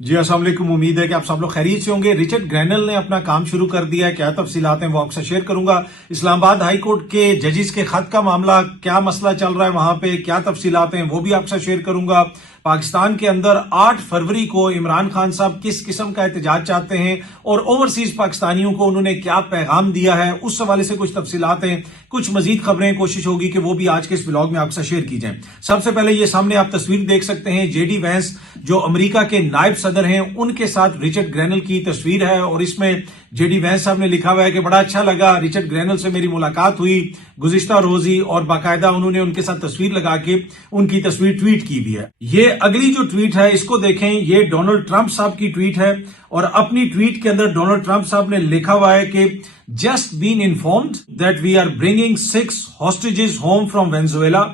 जी अस्सलाम वालेकुम। उम्मीद है कि आप सब लोग खैरियत से होंगे। रिचर्ड ग्रैनल ने अपना काम शुरू कर दिया है। क्या तफसीलात हैं वो आपसे शेयर करूंगा। इस्लामाबाद हाई कोर्ट के जजेस के खत का मामला, क्या मसला चल रहा है वहां पे, क्या तफसीलात हैं वो भी आपसे शेयर करूंगा। पाकिस्तान के अंदर 8 फरवरी को इमरान खान साहब किस किस्म का एहतजाज चाहते हैं और ओवरसीज पाकिस्तानियों को उन्होंने क्या पैगाम दिया है, उस हवाले से कुछ तफसीलात हैं, कुछ मजीद खबरें कोशिश होगी कि वो भी आज के इस ब्लॉग में आपसे शेयर की जाए। सबसे पहले ये सामने आप तस्वीर देख सकते हैं, जेडी वैंस जो अमेरिका के नायब सदर हैं उनके साथ रिचर्ड ग्रैनल की तस्वीर है और इसमें जेडी वैंस साहब ने लिखा हुआ है कि बड़ा अच्छा लगा, रिचर्ड ग्रैनल से मेरी मुलाकात हुई गुज़िश्ता रोज ही, और बाकायदा उन्होंने उनके साथ तस्वीर लगा के उनकी तस्वीर ट्वीट की भी है। ये अगली जो ट्वीट है इसको देखें, ये डोनाल्ड ट्रंप साहब की ट्वीट है और अपनी ट्वीट के अंदर डोनाल्ड ट्रंप साहब ने लिखा हुआ है कि just been informed that we are bringing 6 hostages home from Venezuela.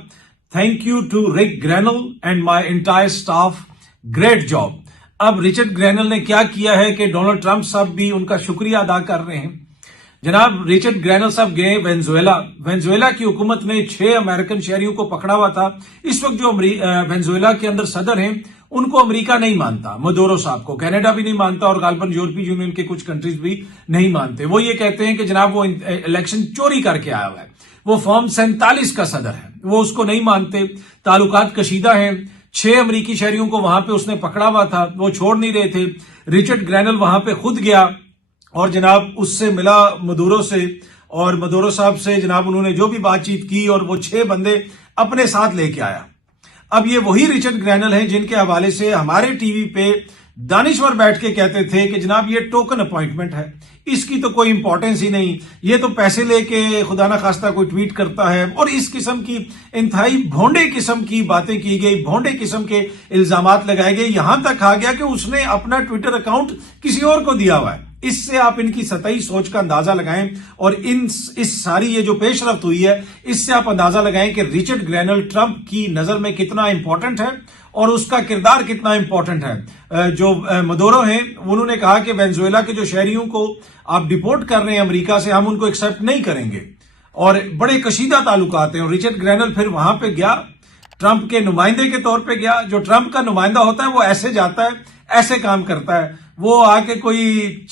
Thank you to Rick Grenell and my entire staff, great job. अब रिचर्ड ग्रैनल ने क्या किया है कि डोनाल्ड ट्रंप साहब भी उनका शुक्रिया अदा कर रहे हैं। जनाब रिचर्ड ग्रैनल साहब गए वेनेजुएला की हुकूमत ने 6 अमेरिकन शहरियों को पकड़ा हुआ था। इस वक्त जो वेनेजुएला के अंदर सदर हैं उनको अमेरिका नहीं मानता, मदुरो साहब को कनाडा भी नहीं मानता और गालबन यूरोपीय यूनियन के कुछ कंट्रीज भी नहीं मानते। वो ये कहते हैं कि जनाब वो इलेक्शन चोरी करके आया हुआ है, वो फॉर्म 47 का सदर है, वो उसको नहीं मानते। ताल्लुकात कशीदा हैं, 6 अमेरिकी शहरियों को वहां पे उसने पकड़ा हुआ था, वो छोड़ नहीं रहे थे। रिचर्ड ग्रैनल वहां पे खुद गया और जनाब उससे मिला मदुरो से, और मदुरो साहब से जनाब उन्होंने जो भी बातचीत की और वो 6 बंदे अपने साथ लेके आया। अब ये वही रिचर्ड ग्रैनल हैं जिनके हवाले से हमारे टीवी पे दानिश्वर बैठ के कहते थे कि जनाब ये टोकन अपॉइंटमेंट है, इसकी तो कोई इंपॉर्टेंस ही नहीं, ये तो पैसे लेके खुदा ना खास्ता कोई ट्वीट करता है। और इस किस्म की इंतहाई भोंडे किस्म की बातें की गई, भोंडे किस्म के इल्जामात लगाए गए, यहां तक आ गया कि उसने अपना ट्विटर अकाउंट किसी और को दिया हुआ है। इससे आप इनकी सतही सोच का अंदाजा लगाएं और इस सारी ये जो पेशरफ्त हुई है इससे आप अंदाजा लगाएं कि रिचर्ड ग्रैनल ट्रंप की नजर में कितना इंपॉर्टेंट है और उसका किरदार कितना इंपॉर्टेंट है। जो मदुरो हैं उन्होंने कहा कि वेनेजुएला के जो शहरियों को आप डिपोर्ट कर रहे हैं अमेरिका से, हम उनको एक्सेप्ट नहीं करेंगे, और बड़े कशीदा ताल्लुकात हैं। और रिचर्ड ग्रैनल फिर वहां पे गया, ट्रंप के नुमाइंदे के तौर पे गया। जो ट्रंप का नुमाइंदा होता है वो ऐसे जाता है, ऐसे काम करता है, वो आके कोई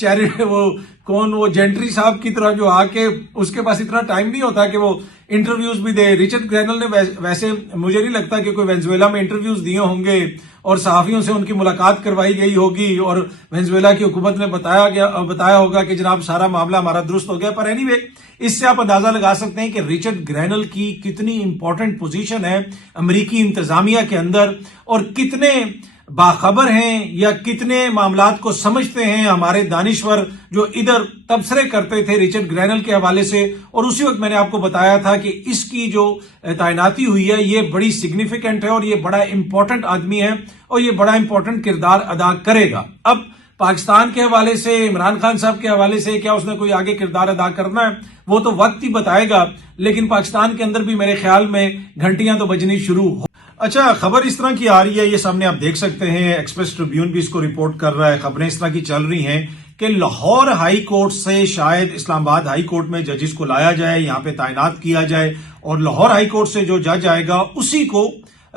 वो जेंट्री साहब की तरह जो आके उसके पास इतना टाइम नहीं होता कि वो इंटरव्यूज भी दे। रिचर्ड ग्रैनल ने वैसे मुझे नहीं लगता कि कोई वेनेजुएला में इंटरव्यूज दिए होंगे और सहाफियों से उनकी मुलाकात करवाई गई होगी और वेनेजुएला की हुकूमत ने बताया होगा कि जनाब सारा मामला हमारा दुरुस्त हो गया। पर एनीवे इससे आप अंदाजा लगा सकते हैं कि रिचर्ड ग्रैनल की कितनी इंपॉर्टेंट पोजीशन है अमेरिकी इंतजामिया के अंदर और कितने बाखबर हैं या कितने मामलात को समझते हैं हमारे दानिश्वर जो इधर तबसरे करते थे रिचर्ड ग्रैनल के हवाले से। और उसी वक्त मैंने आपको बताया था कि इसकी जो तैनाती हुई है ये बड़ी सिग्निफिकेंट है और ये बड़ा इंपॉर्टेंट आदमी है और ये बड़ा इंपॉर्टेंट किरदार अदा करेगा। अब पाकिस्तान के हवाले से, इमरान खान साहब के हवाले से क्या उसने कोई आगे किरदार अदा करना है वो तो वक्त ही बताएगा, लेकिन पाकिस्तान के अंदर भी मेरे ख्याल में घंटियां तो बजनी शुरू हो। अच्छा, खबर इस तरह की आ रही है, ये सामने आप देख सकते हैं, एक्सप्रेस ट्रिब्यून भी इसको रिपोर्ट कर रहा है। खबरें इस तरह की चल रही हैं कि लाहौर हाई कोर्ट से शायद इस्लामाबाद हाई कोर्ट में जजेस को लाया जाए, यहां पे तैनात किया जाए और लाहौर हाई कोर्ट से जो जज आएगा उसी को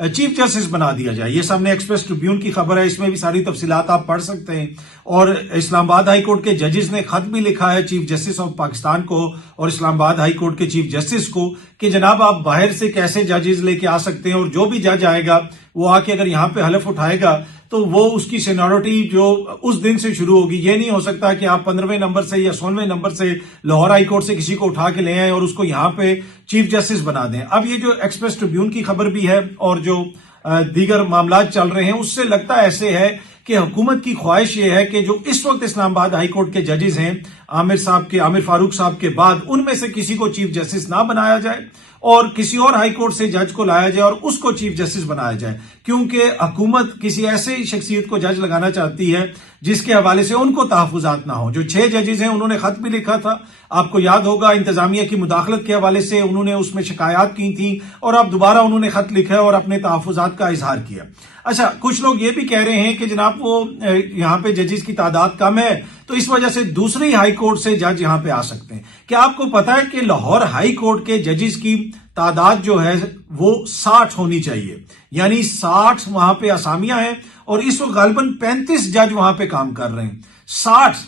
चीफ जस्टिस बना दिया जाए। ये सामने एक्सप्रेस ट्रिब्यून की खबर है, इसमें भी सारी तफसीलात आप पढ़ सकते हैं। और इस्लामाबाद हाई कोर्ट के जजेस ने खत भी लिखा है चीफ जस्टिस ऑफ पाकिस्तान को और इस्लामाबाद हाई कोर्ट के चीफ जस्टिस को कि जनाब आप बाहर से कैसे जजेस लेके आ सकते हैं और जो भी जज आएगा वो आके अगर यहां पे हलफ उठाएगा तो वो उसकी सीनियरिटी जो उस दिन से शुरू होगी। ये नहीं हो सकता कि आप 15वें नंबर से या 16वें नंबर से लाहौर हाई कोर्ट से किसी को उठा के ले आए और उसको यहां पे चीफ जस्टिस बना दें। अब ये जो एक्सप्रेस ट्रिब्यून की खबर भी है और जो दीगर मामलात चल रहे हैं उससे लगता ऐसे है कि हुकूमत की ख्वाहिश ये है कि जो इस वक्त इस्लामाबाद हाई कोर्ट के जजेस हैं आमिर फारूक साहब के बाद उनमें से किसी को चीफ जस्टिस ना बनाया जाए और किसी और हाई कोर्ट से जज को लाया जाए और उसको चीफ जस्टिस बनाया जाए, क्योंकि हुकूमत किसी ऐसे शख्सियत को जज लगाना चाहती है जिसके हवाले से उनको तहफुजात ना हो। जो 6 जजेस हैं उन्होंने खत भी लिखा था, आपको याद होगा इंतजामिया की मुदाखलत के हवाले से उन्होंने उसमें शिकायत की थी और अब दोबारा उन्होंने खत लिखा है और अपने तहफुजात का इजहार किया। अच्छा, कुछ लोग ये भी कह रहे हैं कि जनाब वो यहाँ पे जजेस की तादाद कम है तो इस वजह से दूसरी हाई کورٹ سے جج یہاں پہ آ سکتے ہیں. کیا آپ کو پتا ہے کہ لاہور ہائی کورٹ کے ججز کی تعداد جو ہے وہ 60 ہونی چاہیے, یعنی 60 وہاں پہ اسامیاں ہیں, اور اس وقت غالباً 35 جج وہاں پہ کام کر رہے ہیں. 60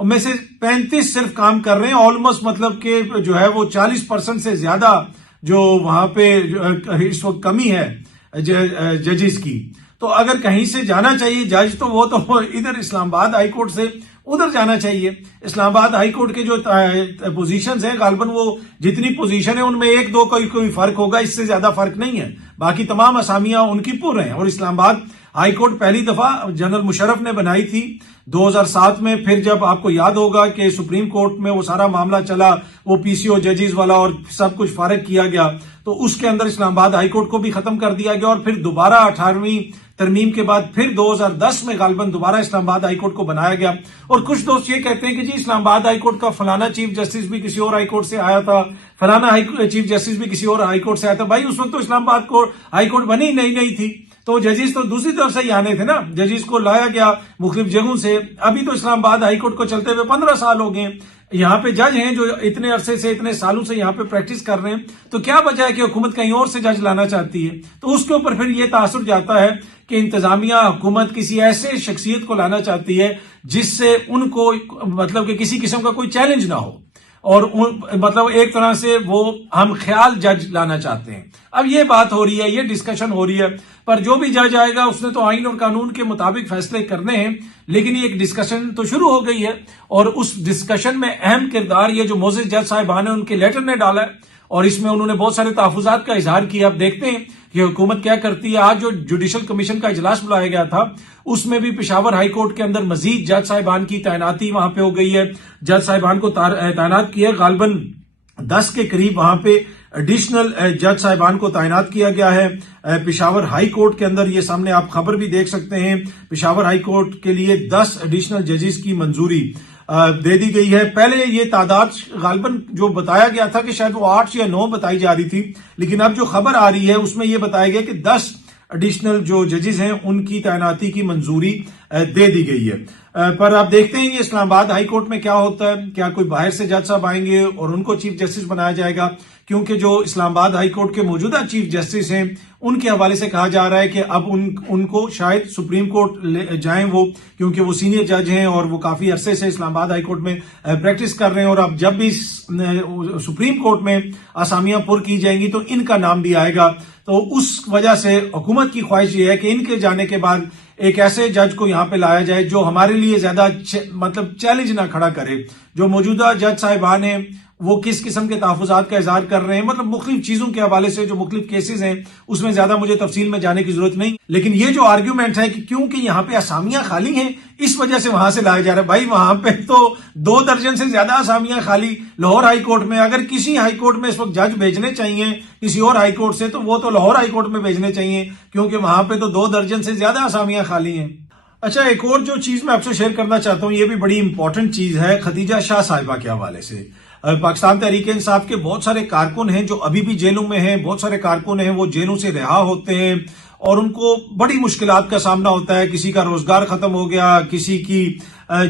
میں سے 35 صرف کام کر رہے ہیں, آلموسٹ مطلب کہ جو ہے وہ 40% سے زیادہ جو وہاں پہ اس وقت کمی ہے ججز کی. تو اگر کہیں سے جانا چاہیے جج تو وہ تو ادھر اسلام آباد ہائی کورٹ سے ادھر جانا چاہیے. اسلام آباد ہائی کورٹ کے جو پوزیشنز ہیں غالباً وہ جتنی پوزیشن ہے ان میں 1-2 کا کوئی فرق ہوگا, اس سے زیادہ فرق نہیں ہے, باقی تمام اسامیاں ان کی پر ہیں. اور اسلام آباد ہائی کورٹ پہلی دفعہ جنرل مشرف نے بنائی تھی 2007 میں. پھر جب آپ کو یاد ہوگا کہ سپریم کورٹ میں وہ سارا معاملہ چلا, وہ پی سی او ججز والا اور سب کچھ فارغ کیا گیا, تو اس کے اندر اسلام آباد ہائی کورٹ کو بھی ختم کر دیا گیا, اور پھر دوبارہ 18ویں ترمیم کے بعد پھر 2010 میں غالباً دوبارہ اسلام آباد ہائی کورٹ کو بنایا گیا. اور کچھ دوست یہ کہتے ہیں کہ جی اسلام آباد ہائی کورٹ کا فلانا چیف جسٹس بھی کسی اور ہائی کورٹ سے آیا تھا, فلانا چیف جسٹس بھی کسی اور ہائی کورٹ سے آیا تھا. بھائی اس وقت تو اسلام آباد ہائی کورٹ بنی نہیں تھی, تو ججز تو دوسری طرف سے ہی آنے تھے نا, ججز کو لایا گیا مختلف جگہوں سے. ابھی تو اسلام آباد ہائی کورٹ کو چلتے ہوئے 15 سال ہو گئے. یہاں پہ جج ہیں جو اتنے عرصے سے اتنے سالوں سے یہاں پہ پریکٹس کر رہے ہیں, تو کیا وجہ ہے کہ حکومت کہیں اور سے جج لانا چاہتی ہے؟ تو اس کے اوپر پھر یہ تاثر جاتا ہے کہ انتظامیہ حکومت کسی ایسے شخصیت کو لانا چاہتی ہے جس سے ان کو مطلب کہ کسی قسم کا کوئی چیلنج نہ ہو, اور مطلب ایک طرح سے وہ ہم خیال جج لانا چاہتے ہیں. اب یہ بات ہو رہی ہے, یہ ڈسکشن ہو رہی ہے, پر جو بھی جج آئے گا اس نے تو آئین اور قانون کے مطابق فیصلے کرنے ہیں, لیکن یہ ایک ڈسکشن تو شروع ہو گئی ہے, اور اس ڈسکشن میں اہم کردار یہ جو موزز جج صاحبان ہیں ان کے لیٹر نے ڈالا ہے, اور اس میں انہوں نے بہت سارے تحفظات کا اظہار کیا. اب دیکھتے ہیں کہ حکومت کیا کرتی ہے. آج جو جوڈیشل کمیشن کا اجلاس بلایا گیا تھا اس میں بھی پشاور ہائی کورٹ کے اندر مزید جج صاحبان کی تعیناتی وہاں پہ ہو گئی ہے. جج صاحبان کو تعینات کیا, غالباً 10 کے قریب وہاں پہ ایڈیشنل جج صاحبان کو تعینات کیا گیا ہے. پشاور ہائی کورٹ کے اندر یہ سامنے آپ خبر بھی دیکھ سکتے ہیں, پشاور ہائی کورٹ کے لیے 10 ایڈیشنل ججز کی منظوری دے دی گئی ہے. پہلے یہ تعداد غالباً جو بتایا گیا تھا کہ شاید وہ 8 یا 9 بتائی جا رہی تھی, لیکن اب جو خبر آ رہی ہے اس میں یہ بتایا گیا کہ 10 ایڈیشنل جو ججز ہیں ان کی تعیناتی کی منظوری دے دی گئی ہے. پر آپ دیکھتے ہیں یہ اسلام آباد ہائی کورٹ میں کیا ہوتا ہے, کیا کوئی باہر سے جج صاحب آئیں گے اور ان کو چیف جسٹس بنایا جائے گا, کیونکہ جو اسلام آباد ہائی کورٹ کے موجودہ چیف جسٹس ہیں ان کے حوالے سے کہا جا رہا ہے کہ اب ان کو شاید سپریم کورٹ جائیں وہ, کیونکہ وہ سینئر جج ہیں اور وہ کافی عرصے سے اسلام آباد ہائی کورٹ میں پریکٹس کر رہے ہیں, اور اب جب بھی سپریم کورٹ میں اسامیاں پر کی جائیں گی تو ان کا نام بھی آئے گا. تو اس وجہ سے حکومت کی خواہش یہ ہے کہ ان کے جانے کے بعد ایک ایسے جج کو یہاں پہ لایا جائے جو ہمارے لیے زیادہ مطلب چیلنج نہ کھڑا کرے. جو موجودہ جج صاحبان ہیں وہ کس قسم کے تحفظات کا اظہار کر رہے ہیں, مطلب مختلف چیزوں کے حوالے سے جو مختلف کیسز ہیں اس میں زیادہ مجھے تفصیل میں جانے کی ضرورت نہیں, لیکن یہ جو آرگیومنٹ ہے کہ کیونکہ یہاں پہ اسامیاں خالی ہیں اس وجہ سے وہاں سے لایا جا رہا ہے. بھائی وہاں پہ تو 2 درجن سے زیادہ اسامیاں خالی لاہور ہائی کورٹ میں. اگر کسی ہائی کورٹ میں اس وقت جج بھیجنے چاہیے کسی اور ہائی کورٹ سے تو وہ تو لاہور ہائی کورٹ میں بھیجنے چاہیے, کیونکہ وہاں پہ تو 2 درجن سے زیادہ اسامیاں خالی ہیں. اچھا, ایک اور جو چیز میں آپ سے شیئر کرنا چاہتا ہوں, یہ بھی بڑی امپورٹنٹ چیز ہے ختیجہ شاہ صاحبہ کے حوالے سے. پاکستان تحریک انصاف کے بہت سارے کارکن ہیں جو ابھی بھی جیلوں میں ہیں, بہت سارے کارکن ہیں وہ جیلوں سے رہا ہوتے ہیں اور ان کو بڑی مشکلات کا سامنا ہوتا ہے. کسی کا روزگار ختم ہو گیا, کسی کی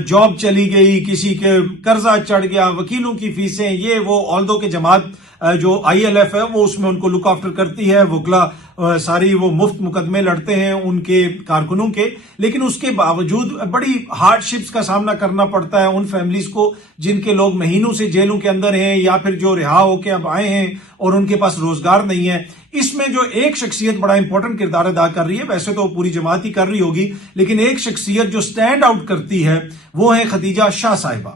جاب چلی گئی, کسی کے قرضہ چڑھ گیا, وکیلوں کی فیسیں, یہ وہ آلدو کے جماعت جو آئی ایل ایف ہے وہ اس میں ان کو لک آفٹر کرتی ہے, وکلا ساری وہ مفت مقدمے لڑتے ہیں ان کے کارکنوں کے, لیکن اس کے باوجود بڑی ہارڈ شپس کا سامنا کرنا پڑتا ہے ان فیملیز کو جن کے لوگ مہینوں سے جیلوں کے اندر ہیں یا پھر جو رہا ہو کے اب آئے ہیں اور ان کے پاس روزگار نہیں ہے. اس میں جو ایک شخصیت بڑا امپورٹنٹ کردار ادا کر رہی ہے, ویسے تو پوری جماعت ہی کر رہی ہوگی, لیکن ایک شخصیت جو سٹینڈ آؤٹ کرتی ہے وہ ہے ختیجہ شاہ صاحبہ.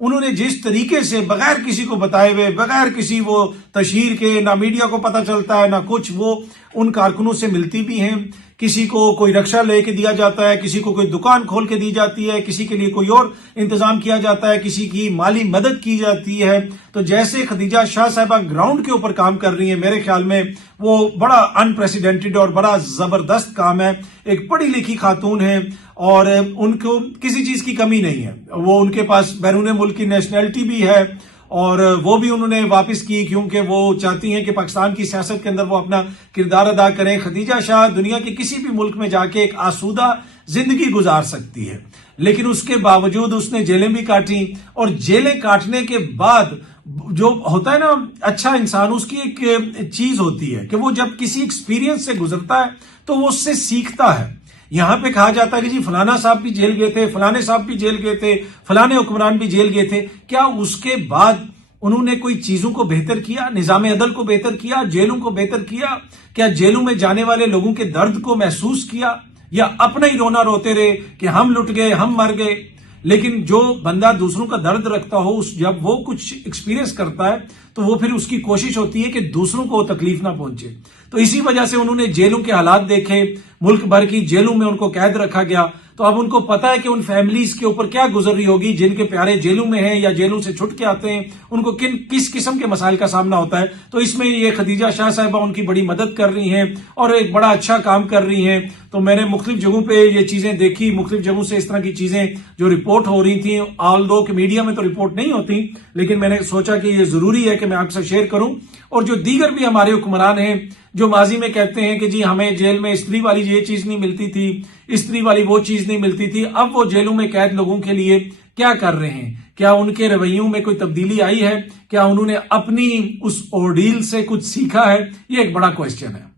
انہوں نے جس طریقے سے بغیر کسی کو بتائے ہوئے, بغیر کسی وہ تشہیر کے, نہ میڈیا کو پتہ چلتا ہے نہ کچھ, وہ ان کارکنوں سے ملتی بھی ہیں. کسی کو کوئی رکشہ لے کے دیا جاتا ہے, کسی کو کوئی دکان کھول کے دی جاتی ہے, کسی کے لیے کوئی اور انتظام کیا جاتا ہے, کسی کی مالی مدد کی جاتی ہے. تو جیسے ختیجہ شاہ صاحبہ گراؤنڈ کے اوپر کام کر رہی ہیں, میرے خیال میں وہ بڑا انپریسیڈنٹڈ اور بڑا زبردست کام ہے. ایک پڑھی لکھی خاتون ہے اور ان کو کسی چیز کی کمی نہیں ہے. وہ ان کے پاس بیرون ملک کی نیشنلٹی بھی ہے اور وہ بھی انہوں نے واپس کی کیونکہ وہ چاہتی ہیں کہ پاکستان کی سیاست کے اندر وہ اپنا کردار ادا کریں. ختیجہ شاہ دنیا کے کسی بھی ملک میں جا کے ایک آسودہ जिंदगी गुजार सकती है। लेकिन उसके बावजूद उसने जेलें भी काटी, और जेलें काटने के बाद जो होता है ना अच्छा इंसान, उसकी एक चीज होती है कि वो जब किसी एक्सपीरियंस से गुजरता है तो वो उससे सीखता है। यहां पे कहा जाता है कि जी फलाना साहब भी जेल गए थे, फलाने साहब भी जेल गए थे, फलाने हुक्मरान भी जेल गए थे। क्या उसके बाद उन्होंने कोई चीजों को बेहतर किया, निजाम अदल को बेहतर किया, जेलों को बेहतर किया? क्या जेलों में जाने वाले लोगों के दर्द को महसूस किया, या अपना ही रोना रोते रहे कि हम लुट गए, हम मर गए? लेकिन जो बंदा दूसरों का दर्द रखता हो, जब वो कुछ एक्सपीरियंस करता है तो वो फिर उसकी कोशिश होती है कि दूसरों को तकलीफ ना पहुंचे। तो इसी वजह से उन्होंने जेलों के हालात देखे, मुल्क भर की जेलों में उनको कैद रखा गया। तो अब उनको पता है कि उन फैमिलीज के ऊपर क्या गुजर रही होगी जिनके प्यारे जेलों में हैं या जेलों से छुट के आते हैं, उनको किस किस्म के मसाइल का सामना होता है। तो इसमें ये खदीजा शाह साहिबा उनकी बड़ी मदद कर रही हैं और एक बड़ा अच्छा काम कर रही हैं। तो मैंने मुख्तलिफ जगहों पे ये चीजें देखी, मुख्तलिफ जगहों से इस तरह की चीजें जो रिपोर्ट हो रही थी, ऑल्दो कि मीडिया में तो रिपोर्ट नहीं होती, लेकिन मैंने सोचा कि ये जरूरी है कि मैं आपसे शेयर करूं। और जो दीगर भी हमारे हुक्मरान हैं जो माजी में कहते हैं कि जी हमें जेल में स्त्री वाली ये चीज नहीं मिलती थी, स्त्री वाली वो चीज नहीं मिलती थी, अब वो जेलों में कैद लोगों के लिए क्या कर रहे हैं? क्या उनके रवैयों में कोई तब्दीली आई है? क्या उन्होंने अपनी उस ऑर्डील से कुछ सीखा है? ये एक बड़ा क्वेश्चन है।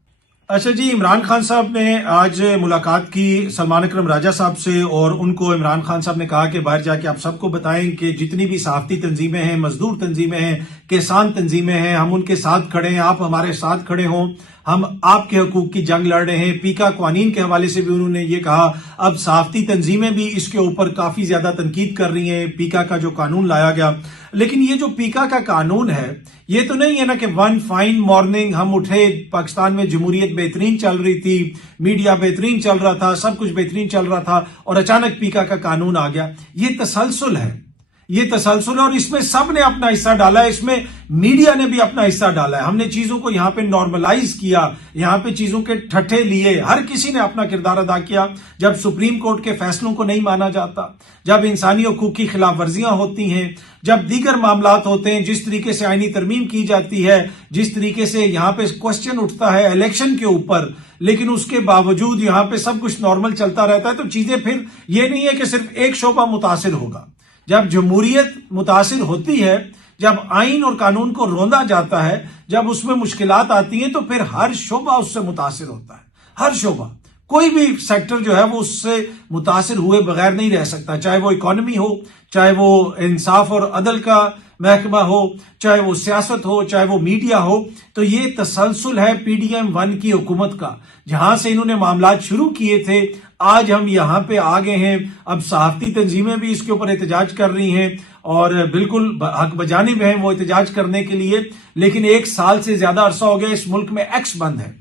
अच्छा जी, इमरान खान साहब ने आज मुलाकात की सलमान अकरम राजा साहब से, और उनको इमरान खान साहब ने कहा कि बाहर जाके आप सबको बताएं कि जितनी भी सहाफती तंजीमें हैं, मजदूर तंजीमें हैं, किसान तंजीमें हैं, हम उनके साथ खड़े हैं, आप हमारे साथ खड़े हों, हम आपके हकूक की जंग लड़ रहे हैं। पीका कानून के हवाले से भी उन्होंने ये कहा। अब सहाफती तंजीमें भी इसके ऊपर काफी ज्यादा तनकीद कर रही हैं, पीका का जो कानून लाया गया। लेकिन ये जो पीका का कानून है, ये तो नहीं है ना कि वन फाइन मॉर्निंग हम उठे, पाकिस्तान में जमहूरियत बेहतरीन चल रही थी, मीडिया बेहतरीन चल रहा था, सब कुछ बेहतरीन चल रहा था, और अचानक पीका का कानून आ गया। ये तसलसल है, ये तसलसल है, और इसमें सब ने अपना हिस्सा डाला है, इसमें मीडिया ने भी अपना हिस्सा डाला है। हमने चीजों को यहाँ पे नॉर्मलाइज किया, यहाँ पे चीजों के ठट्ठे लिए, हर किसी ने अपना किरदार अदा किया। जब सुप्रीम कोर्ट के फैसलों को नहीं माना जाता, जब इंसानी हकूक की खिलाफ वर्जियां होती हैं, जब दीगर मामलात होते हैं, जिस तरीके से आईनी तरमीम की जाती है, जिस तरीके से यहाँ पे क्वेश्चन उठता है इलेक्शन के ऊपर, लेकिन उसके बावजूद यहाँ पे सब कुछ नॉर्मल चलता रहता है, तो चीजें फिर ये नहीं है कि सिर्फ एक शोबा मुतासिर होगा। जब जमहूरियत मुतासिर होती है, जब आइन और कानून को रोंदा जाता है, जब उसमें मुश्किलात आती हैं, तो फिर हर शोबा उससे मुतासिर होता है। हर शोबा, कोई भी सेक्टर जो है वो उससे मुतासिर हुए बगैर नहीं रह सकता, चाहे वो इकोनॉमी हो, चाहे वो इंसाफ और अदल का महकमा हो, चाहे वो सियासत हो, चाहे वो मीडिया हो। तो ये तसलसल है PDM 1 की हुकूमत का, जहां से इन्होंने मामलात शुरू किए थे, आज हम यहां पे आ गए हैं। अब सहाफती तंजीमें भी इसके ऊपर एहतजाज कर रही हैं, और बिल्कुल हक बजानिब हैं वो एहतजाज करने के लिए। लेकिन 1 साल से ज्यादा अरसा हो गया इस मुल्क में एक्स बंद है,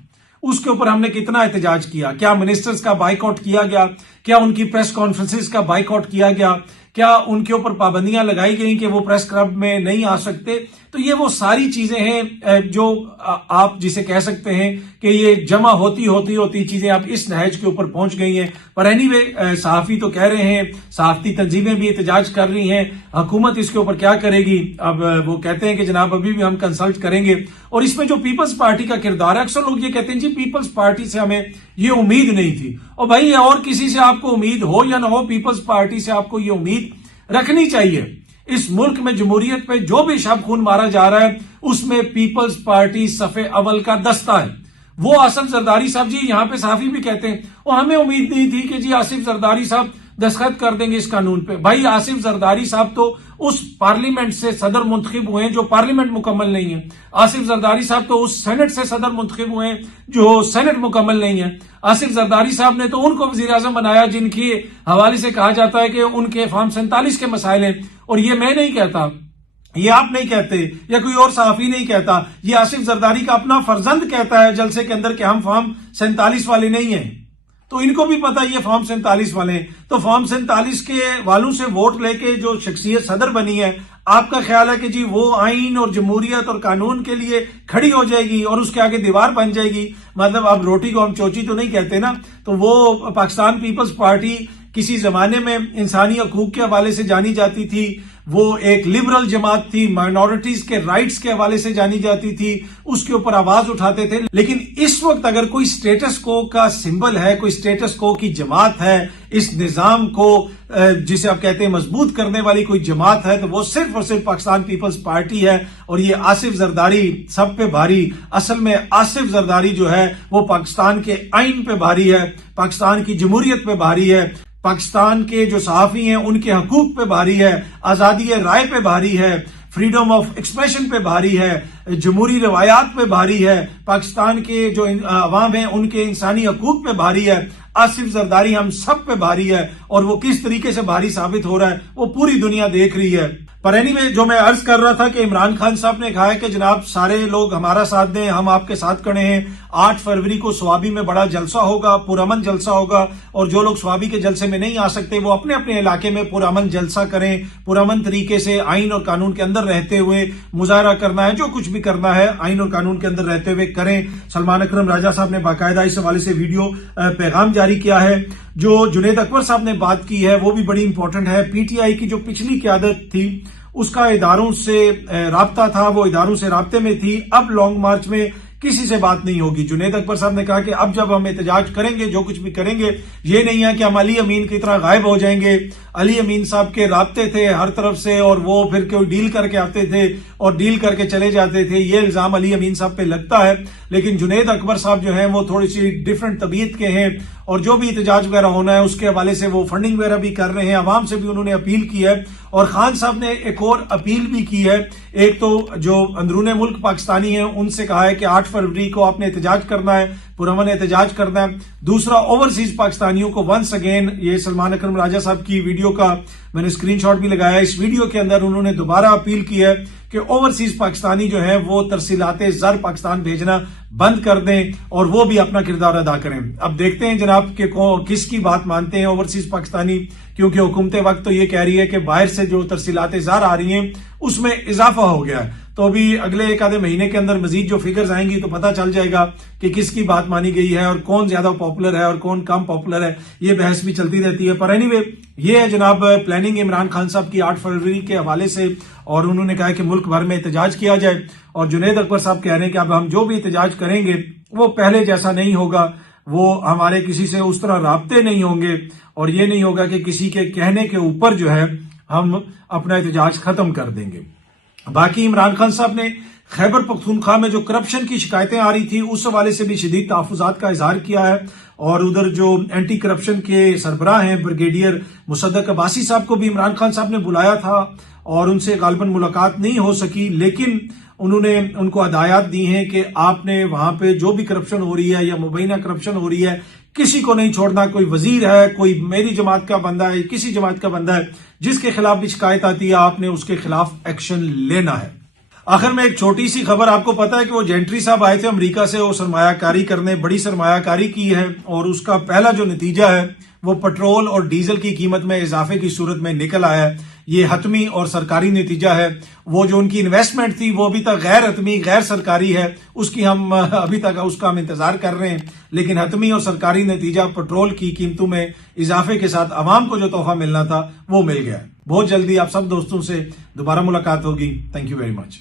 उसके ऊपर हमने कितना एहतजाज किया? क्या मिनिस्टर्स का बाइकआउट किया गया? क्या उनकी प्रेस कॉन्फ्रेंसेस का बाइकआउट किया गया? क्या उनके ऊपर पाबंदियां लगाई गई कि वो प्रेस क्लब में नहीं आ सकते? तो ये वो सारी चीजें हैं जो आप जिसे कह सकते हैं कि ये जमा होती होती होती चीजें अब इस नहज के ऊपर पहुंच गई हैं। पर एनीवे, सहाफी तो कह रहे हैं, सहाफती तंजीमें भी एहतजाज कर रही हैं, हुकूमत इसके ऊपर क्या करेगी? अब वो कहते हैं कि जनाब अभी भी हम कंसल्ट करेंगे। और इसमें जो पीपल्स पार्टी का किरदार है, अक्सर लोग ये कहते हैं जी पीपल्स पार्टी से हमें ये उम्मीद नहीं थी। और भाई, और किसी से आपको उम्मीद हो या ना हो, पीपल्स पार्टी से आपको ये उम्मीद रखनी चाहिए। इस मुल्क में जमहूरियत पे जो भी शब खून मारा जा रहा है, उसमें पीपल्स पार्टी सफे अव्वल का दस्ता है। वो आसिफ जरदारी साहब जी, यहाँ पे साफी भी कहते हैं, और हमें उम्मीद नहीं थी कि जी आसिफ जरदारी साहब दस्तखत कर देंगे इस कानून पे। भाई, आसिफ जरदारी साहब तो उस पार्लियामेंट से सदर मुंतखिब हुए हैं जो पार्लियामेंट मुकम्मल नहीं है। आसिफ जरदारी साहब तो उस सेनेट से सदर मुंतखिब हुए हैं जो सेनेट मुकम्मल नहीं है। आसिफ जरदारी साहब ने तो उनको वजीर आजम बनाया जिनके हवाले से कहा जाता है कि उनके फॉर्म 47 के मसाइल हैं। और ये मैं नहीं कहता, ये आप नहीं कहते, या कोई और सहाफी नहीं कहता, ये आसिफ जरदारी का अपना फर्जंद कहता है जलसे के अंदर कि हम फॉर्म 47 वाले नहीं हैं। तो इनको भी पता ये फॉर्म 47 वाले हैं। तो फॉर्म 47 के वालों से वोट लेके जो शख्सियत सदर बनी है, आपका ख्याल है कि जी वो आइन और जमहूरियत और कानून के लिए खड़ी हो जाएगी और उसके आगे दीवार बन जाएगी? मतलब अब रोटी को हम चोची तो नहीं कहते ना। तो वो पाकिस्तान पीपल्स पार्टी किसी जमाने में इंसानी हकूक के हवाले से जानी जाती थी, वो एक लिबरल जमात थी, माइनॉरिटीज के राइट्स के हवाले से जानी जाती थी, उसके ऊपर आवाज उठाते थे। लेकिन इस वक्त अगर कोई स्टेटस को का सिंबल है, कोई स्टेटस को की जमात है, اس نظام کو جسے آپ کہتے ہیں مضبوط کرنے والی کوئی جماعت ہے تو وہ صرف اور صرف پاکستان پیپلز پارٹی ہے. اور یہ آصف زرداری سب پہ بھاری. اصل میں آصف زرداری جو ہے وہ پاکستان کے آئین پہ بھاری ہے, پاکستان کی جمہوریت پہ بھاری ہے, پاکستان کے جو صحافی ہیں ان کے حقوق پہ بھاری ہے, آزادی رائے پہ بھاری ہے, فریڈم آف ایکسپریشن پہ بھاری ہے, جمہوری روایات پہ بھاری ہے, پاکستان کے جو عوام ہیں ان کے انسانی حقوق پہ بھاری ہے. آصف زرداری ہم سب پہ بھاری ہے اور وہ کس طریقے سے بھاری ثابت ہو رہا ہے وہ پوری دنیا دیکھ رہی ہے. پر اینی جو میں عرض کر رہا تھا کہ عمران خان صاحب نے کہا ہے کہ جناب سارے لوگ ہمارا ساتھ دیں, ہم آپ کے ساتھ کھڑے ہیں. 8 فروری کو سوابی میں بڑا جلسہ ہوگا, پرامن جلسہ ہوگا, اور جو لوگ سوابی کے جلسے میں نہیں آ سکتے وہ اپنے اپنے علاقے میں پرامن جلسہ کریں, پرامن طریقے سے آئین اور قانون کے اندر رہتے ہوئے مظاہرہ کرنا ہے, جو کچھ بھی کرنا ہے آئین اور قانون کے اندر رہتے ہوئے کریں. سلمان اکرم راجہ صاحب نے باقاعدہ اس حوالے سے ویڈیو پیغام جاری کیا ہے. جو جنید اکبر صاحب نے بات کی ہے وہ بھی بڑی امپورٹنٹ ہے. پی ٹی آئی کی جو پچھلی قیادت تھی اس کا اداروں سے رابطہ تھا, وہ اداروں سے رابطے میں تھی. اب لانگ مارچ میں کسی سے بات نہیں ہوگی. جنید اکبر صاحب نے کہا کہ اب جب ہم احتجاج کریں گے جو کچھ بھی کریں گے یہ نہیں ہے کہ ہم علی امین کی طرح غائب ہو جائیں گے. علی امین صاحب کے رابطے تھے ہر طرف سے اور وہ پھر کوئی ڈیل کر کے آتے تھے اور ڈیل کر کے چلے جاتے تھے, یہ الزام علی امین صاحب پہ لگتا ہے. لیکن جنید اکبر صاحب جو ہیں وہ تھوڑی سی ڈیفرنٹ طبیعت کے ہیں اور جو بھی احتجاج وغیرہ ہونا ہے اس کے حوالے سے وہ فنڈنگ وغیرہ بھی کر رہے ہیں. عوام سے بھی انہوں نے اپیل کی ہے اور خان صاحب نے ایک اور اپیل بھی کی ہے. ایک تو جو اندرون ملک پاکستانی ہیں ان سے کہا ہے کہ 8 فروری کو آپ نے احتجاج کرنا ہے, پرامن احتجاج کرنا ہے. دوسرا اوورسیز پاکستانیوں کو ونس اگین, یہ سلمان اکرم راجہ صاحب کی ویڈیو کا میں نے اسکرین شاٹ بھی لگایا, اس ویڈیو کے اندر انہوں نے دوبارہ اپیل کی ہے کہ اوورسیز پاکستانی جو ہے وہ ترسیلات زر پاکستان بھیجنا بند کر دیں اور وہ بھی اپنا کردار ادا کریں. اب دیکھتے ہیں جناب کہ کس کی بات مانتے ہیں اوورسیز پاکستانی, کیونکہ حکومت وقت تو یہ کہہ رہی ہے کہ باہر سے جو ترسیلات زر آ رہی ہیں اس میں اضافہ ہو گیا ہے. تو ابھی اگلے ایک آدھے مہینے کے اندر مزید جو فگرز آئیں گی تو پتہ چل جائے گا کہ کس کی بات مانی گئی ہے اور کون زیادہ پاپولر ہے اور کون کم پاپولر ہے. یہ بحث بھی چلتی رہتی ہے. پر اینی وے یہ ہے جناب پلاننگ عمران خان صاحب کی 8 فروری کے حوالے سے, اور انہوں نے کہا کہ ملک بھر میں احتجاج کیا جائے. اور جنید اکبر صاحب کہہ رہے ہیں کہ اب ہم جو بھی احتجاج کریں گے وہ پہلے جیسا نہیں ہوگا, وہ ہمارے کسی سے اس طرح رابطے نہیں ہوں گے اور یہ نہیں ہوگا کہ کسی کے کہنے کے اوپر جو ہے ہم اپنا احتجاج ختم کر دیں گے. باقی عمران خان صاحب نے خیبر پختونخوا میں جو کرپشن کی شکایتیں آ رہی تھی اس حوالے سے بھی شدید تحفظات کا اظہار کیا ہے. اور ادھر جو اینٹی کرپشن کے سربراہ ہیں بریگیڈیئر مصدق عباسی صاحب کو بھی عمران خان صاحب نے بلایا تھا اور ان سے غالباً ملاقات نہیں ہو سکی, لیکن انہوں نے ان کو ہدایات دی ہیں کہ آپ نے وہاں پہ جو بھی کرپشن ہو رہی ہے یا مبینہ کرپشن ہو رہی ہے کسی کو نہیں چھوڑنا. کوئی وزیر ہے, کوئی میری جماعت کا بندہ ہے, کسی جماعت کا بندہ ہے, جس کے خلاف بھی شکایت آتی ہے آپ نے اس کے خلاف ایکشن لینا ہے. آخر میں ایک چھوٹی سی خبر, آپ کو پتا ہے کہ وہ جینٹری صاحب آئے تھے امریکہ سے, وہ سرمایہ کاری کرنے, بڑی سرمایہ کاری کی ہے اور اس کا پہلا جو نتیجہ ہے وہ پٹرول اور ڈیزل کی قیمت میں اضافے کی صورت میں نکل آیا ہے. یہ حتمی اور سرکاری نتیجہ ہے. وہ جو ان کی انویسٹمنٹ تھی وہ ابھی تک غیر حتمی غیر سرکاری ہے, اس کی ہم ابھی تک اس کا ہم انتظار کر رہے ہیں, لیکن حتمی اور سرکاری نتیجہ پٹرول کی قیمتوں میں اضافے کے ساتھ عوام کو جو تحفہ ملنا تھا وہ مل گیا. بہت جلدی آپ سب دوستوں سے دوبارہ ملاقات ہوگی. Thank you very much.